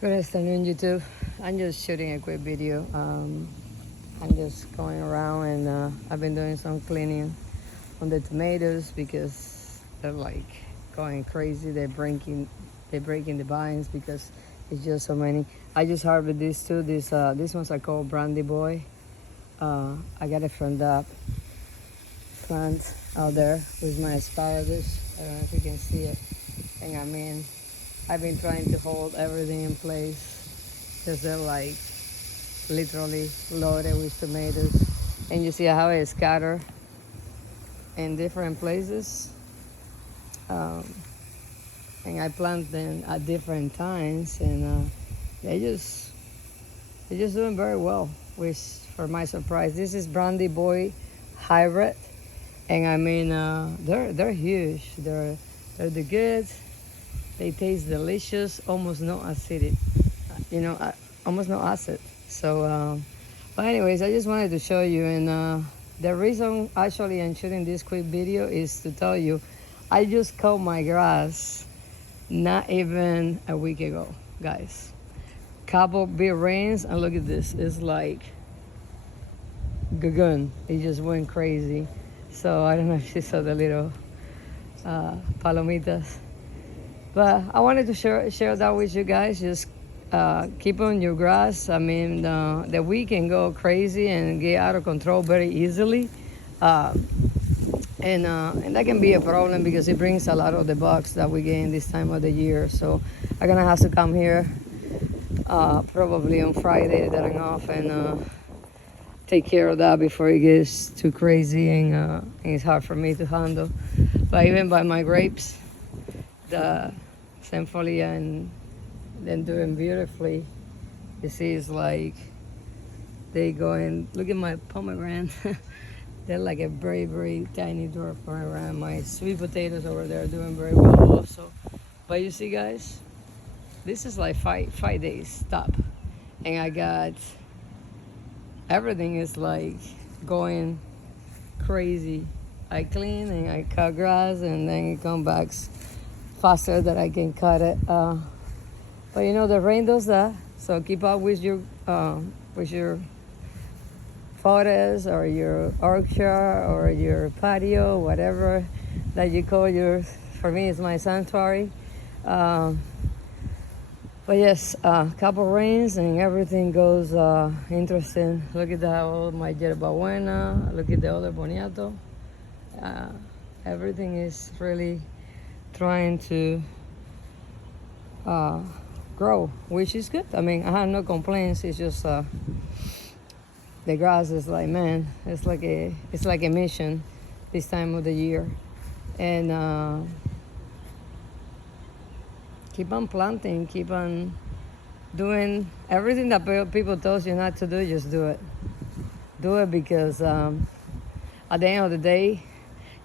Good afternoon, YouTube. I'm just shooting a quick video. I'm just going around and I've been doing some cleaning on the tomatoes because they're like going crazy. They're breaking the vines because it's just so many. I just harvested these two. These ones are called Brandy Boy. I got it from the plant out there with my asparagus. I don't know if you can see it. And I mean, I've been trying to hold everything in place because they're like literally loaded with tomatoes. And you see how it scattered in different places. And I plant them at different times, and they're just doing very well. Which, for my surprise, this is Brandy Boy hybrid, and I mean they're huge. They're the goods. They taste delicious, almost no acidic, almost no acid. So, but anyways, I just wanted to show you, and the reason actually I'm shooting this quick video is to tell you, I just cut my grass not even a week ago, guys. Couple big rains, and look at this. It's like gagun. It just went crazy. So I don't know if you saw the little palomitas. But I wanted to share that with you guys. Just keep on your grass. I mean, the weed can go crazy and get out of control very easily. And that can be a problem because it brings a lot of the bugs that we get in this time of the year. So I'm gonna have to come here probably on Friday that I'm off and take care of that before it gets too crazy and it's hard for me to handle. But even by my grapes, the Symphonia and then doing beautifully. You see, it's like they going. Look at my pomegranate. They're like a very, very tiny dwarf pomegranate. My sweet potatoes over there are doing very well also. But you see, guys, this is like five days stop, and I got everything is like going crazy. I clean and I cut grass, and then it comes back faster that I can cut it. But you know, the rain does that. So keep up with your photos or your orchard or your patio, whatever that you call yours. For me, it's my sanctuary. But yes, couple rains and everything goes interesting. Look at that, all my yerbabuena. Look at the other boniato. Everything is really trying to grow, which is good. I mean, I have no complaints. It's just the grass is like, man, it's like a mission this time of the year. And keep on planting, keep on doing everything that people tell you not to do. Just do it. Do it because at the end of the day,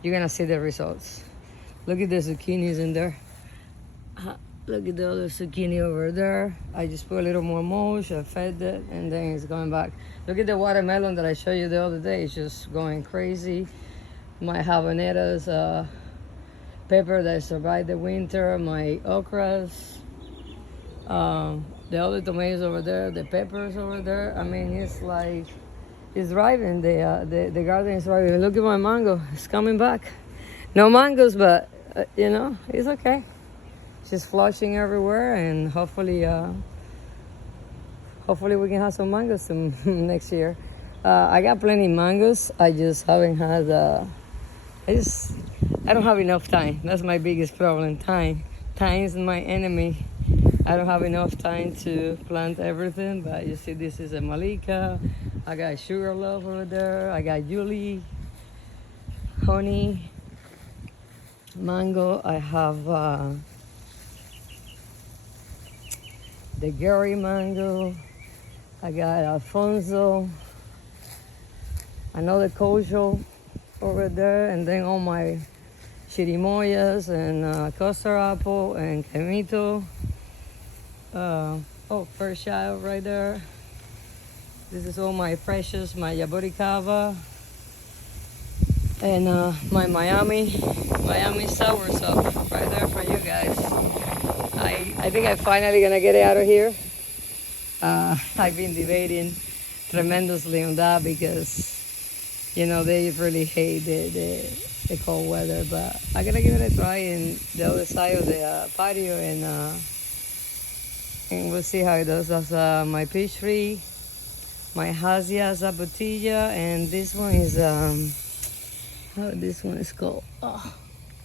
you're gonna see the results. Look at the zucchinis in there. Look at the other zucchini over there. I just put a little more mulch, I fed it, and then it's going back. Look at the watermelon that I showed you the other day. It's just going crazy. My habaneros, pepper that survived the winter, my okras, the other tomatoes over there, the peppers over there. I mean, it's like, it's thriving. The garden is thriving. Look at my mango. It's coming back. No mangoes, but it's okay. Just flushing everywhere, and hopefully we can have some mangoes next year. I got plenty of mangoes. I just haven't had. I don't have enough time. That's my biggest problem. Time is my enemy. I don't have enough time to plant everything. But you see, this is a Malika. I got Sugar Love over there. I got Julie, honey, mango. I have the Gary mango. I got Alfonso, another Kojo over there, and then all my chirimoyas and custard apple and camito. First child right there. This is all my precious, my yaburicaba, and my Miami soursop right there for you guys. I think I'm finally gonna get it out of here. I've been debating tremendously on that because, you know, they really hate the cold weather. But I gotta give it a try in the other side of the patio, and we'll see how it does. That's my peach tree, my Hasia Zapatilla, and this one is how this one is called. Oh,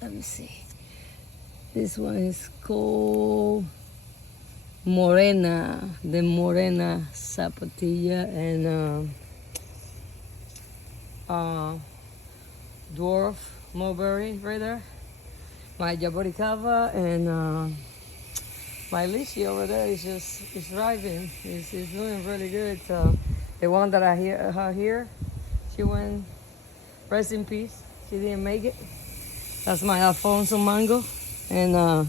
let me see. This one is called Morena, the Morena Zapatilla, and dwarf mulberry right there. My jaboricava and my lychee over there is thriving. It's doing really good. The one that I have here, she went, rest in peace. She didn't make it. That's my Alfonso mango. And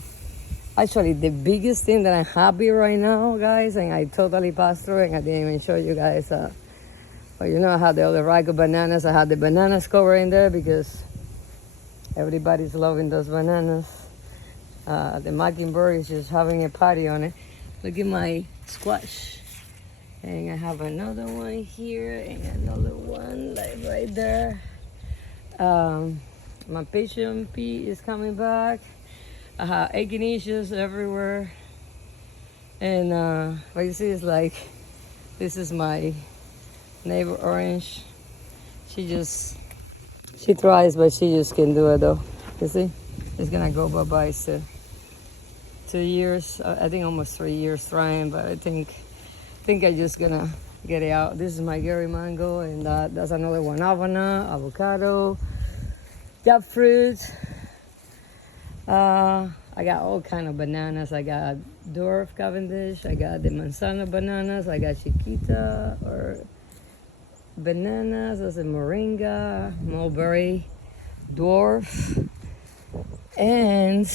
actually, the biggest thing that I'm happy right now, guys, and I totally passed through, and I didn't even show you guys. But you know, I had the other ripe bananas. I had the bananas covered in there because everybody's loving those bananas. The mockingbird is just having a party on it. Look at my squash. And I have another one here and another one like right there. My passion pea is coming back. I have echinacea everywhere. And what you see is like, this is my neighbor orange. She tries, but she just can't do it though. You see? It's gonna go bye-bye soon. 2 years, I think almost 3 years trying, but I think I just gonna get it out. This is my Gary mango, and that's another one. Havana, avocado, jackfruit. I got all kind of bananas. I got dwarf Cavendish. I got the manzana bananas. I got chiquita or bananas. There's a moringa, mulberry, dwarf. And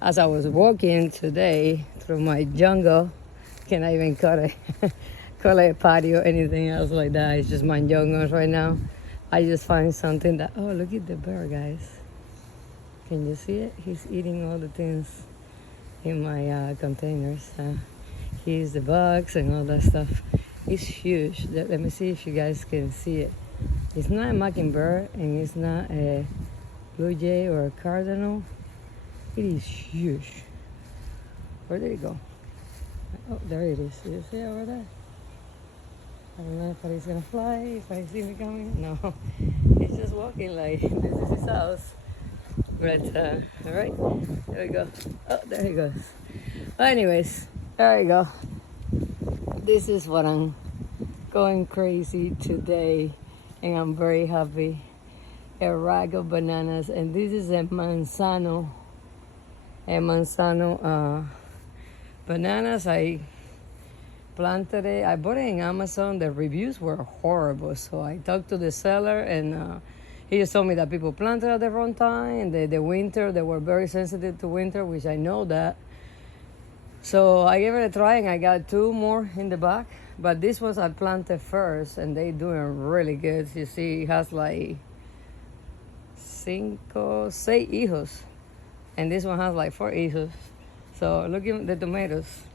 as I was walking today through my jungle, can I even call it a patio or anything else like that? It's just my jungles right now. I just find something that, oh, look at the bear, guys. Can you see it? He's eating all the things in my containers. He eats the bugs and all that stuff. It's huge. Let me see if you guys can see it. It's not a mockingbird and it's not a blue jay or a cardinal. It is huge. Where did it go? Oh, there it is. You see it over there? I don't know if he's gonna fly, if I see me coming. No, he's just walking like this is his house. But, all right, there we go. Oh, there he goes. Well, anyways, there we go. This is what I'm going crazy today, and I'm very happy. A rack of bananas, and this is a manzano bananas. I planted it. I bought it in Amazon. The reviews were horrible, so I talked to the seller, and he just told me that people planted at the wrong time. The winter, they were very sensitive to winter, which I know that. So I gave it a try, and I got 2 more in the back. But this ones I planted first, and they doing really good. You see, it has like 6 hijos, and this one has like 4 hijos. So look at the tomatoes.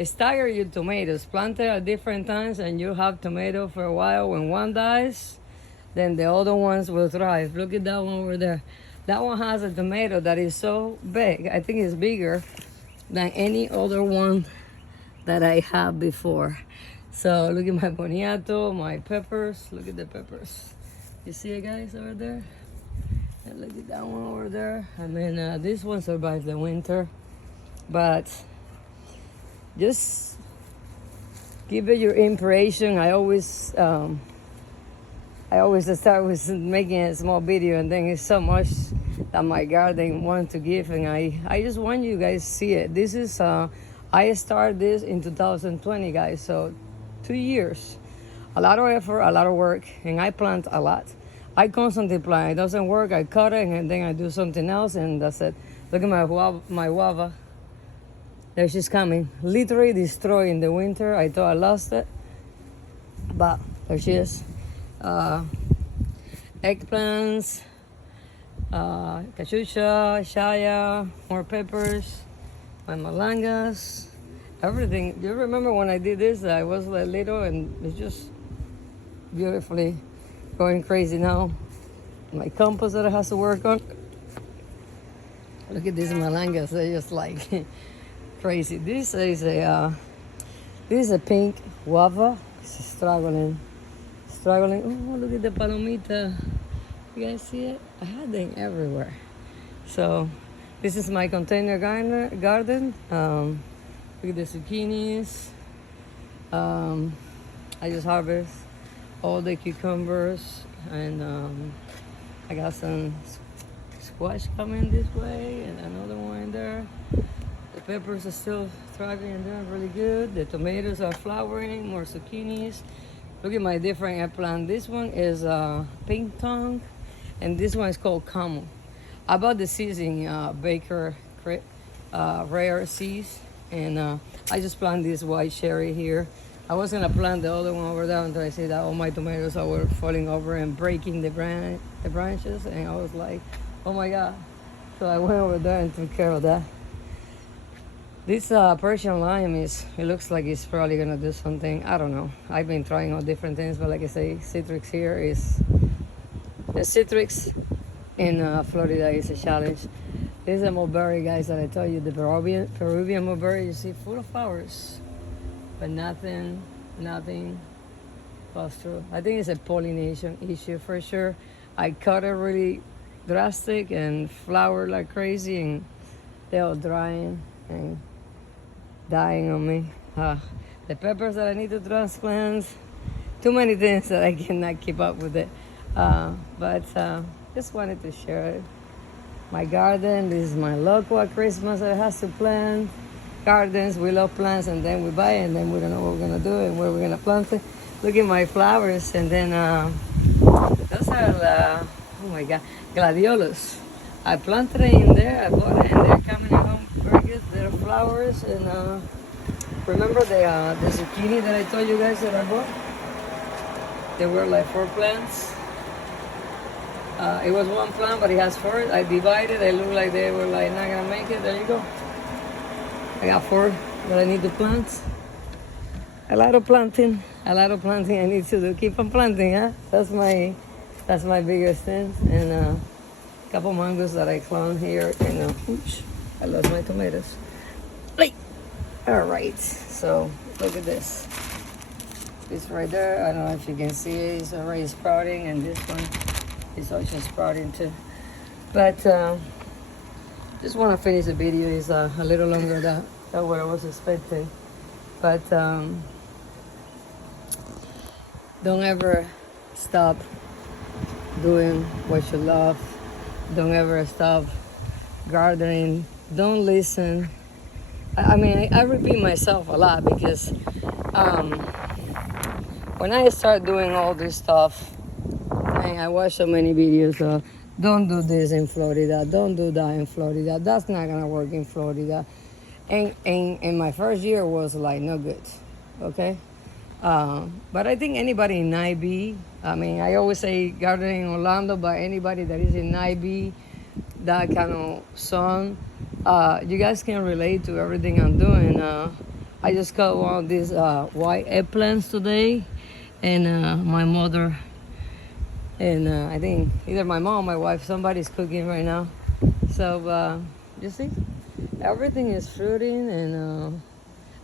Stagger your tomatoes. Plant it at different times, and you have tomato for a while. When one dies, then the other ones will thrive. Look at that one over there. That one has a tomato that is so big. I think it's bigger than any other one that I had before. So look at my boniato, my peppers. Look at the peppers. You see it, guys, over there? And look at that one over there. And then this one survived the winter. But just give it your inspiration. I always start with making a small video, and then it's so much that my garden wants to give, and I just want you guys to see it. This is I started this in 2020, guys, so 2 years. A lot of effort, a lot of work, and I plant a lot. I constantly plant. It doesn't work, I cut it, and then I do something else, and that's it. Look at my guava. There she's coming. Literally destroyed in the winter. I thought I lost it, but there she is. Eggplants, cachucha, shaya, more peppers, my malangas, everything. Do you remember when I did this? I was like little and it's just beautifully going crazy now. My compost that I have to work on. Look at these malangas. They're just like crazy. This is a pink guava. It's struggling. Oh, look at the palomita. You guys see it? I had them everywhere. So this is my container garden. Look at the zucchinis. I just harvest all the cucumbers, and I got some squash coming this way and another one there. The peppers are still thriving and doing really good. The tomatoes are flowering, more zucchinis. Look at my different eggplant. This one is pink tongue, and this one is called Camo. I bought the seeds in Baker Rare Seeds, and I just planted this white cherry here. I was gonna plant the other one over there until I see that all my tomatoes were falling over and breaking the branches, and I was like, oh my god. So I went over there and took care of that. This Persian lime it looks like it's probably gonna do something. I don't know. I've been trying all different things, but like I say, citrus here is, the citrus in Florida is a challenge. This is a mulberry, guys, that I told you, the Peruvian mulberry, you see, full of flowers, but nothing falls through. I think it's a pollination issue for sure. I cut it really drastic and flowered like crazy, and they're all drying and dying on me. The peppers that I need to transplant, too many things that I cannot keep up with it. But just wanted to share it. My garden, this is my local at Christmas that has to plant. Gardens, we love plants, and then we buy it, and then we don't know what we're gonna do and where we're gonna plant it. Look at my flowers, and then those are oh my god, gladiolus. I planted it in there, I bought it, and they're coming along very good. They're flowers, and remember the zucchini that I told you guys that I bought? There were like 4 plants. It was 1 plant, but it has 4. I divided. They look like they were like not gonna make it. There you go. I got 4 that I need to plant. A lot of planting I need to do. Keep on planting, huh? That's my biggest thing. And a couple mangoes that I cloned here. And oops, I lost my tomatoes. Hey. All right, so look at this. This right there, I don't know if you can see it. It's already sprouting, and this one is also sprouting too. But just want to finish the video. It's a little longer than what I was expecting. But don't ever stop doing what you love. Don't ever stop gardening. Don't listen. I mean, I repeat myself a lot because when I start doing all this stuff, and I watch so many videos of don't do this in Florida, don't do that in Florida, that's not gonna work in Florida. And my first year was like no good, okay? But I think anybody in IB, I mean, I always say gardening in Orlando, but anybody that is in IB, that kind of zone, you guys can relate to everything I'm doing. I just got one of these white eggplants today, and my mother, and I think either my mom or my wife, somebody's cooking right now. So you see, everything is fruiting, and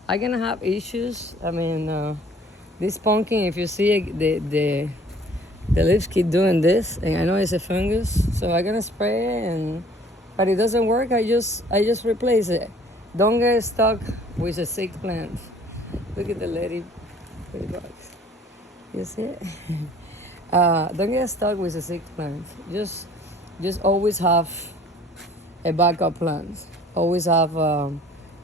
I'm gonna have issues. I mean, this pumpkin, if you see it, the leaves keep doing this, and I know it's a fungus, so I'm gonna spray it, but it doesn't work. I just replace it. Don't get stuck with a sick plant. Look at the ladybugs. You see it? Don't get stuck with a sick plant. Just always have a backup plant. Always have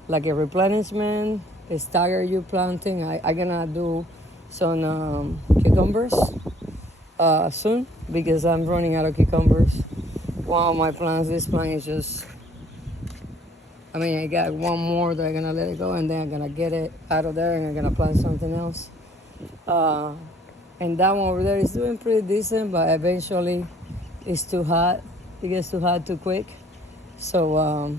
like a replenishment. Stagger you planting. I'm gonna do some cucumbers soon because I'm running out of cucumbers. One of my plants, this plant is just, I mean, I got one more that I'm gonna let it go, and then I'm gonna get it out of there and I'm gonna plant something else. And that one over there is doing pretty decent, but eventually it's too hot. It gets too hot too quick. So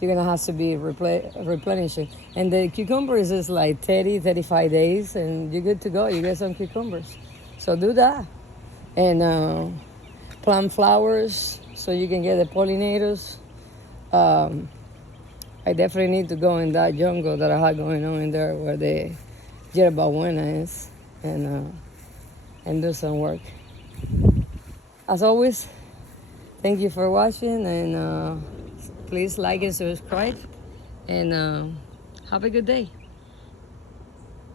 you're gonna have to be replenishing. And the cucumbers is like 30, 35 days, and you're good to go. You get some cucumbers. So do that. And plant flowers so you can get the pollinators. I definitely need to go in that jungle that I had going on in there where the yerba buena is, and do some work. As always, thank you for watching, and please like and subscribe, and have a good day.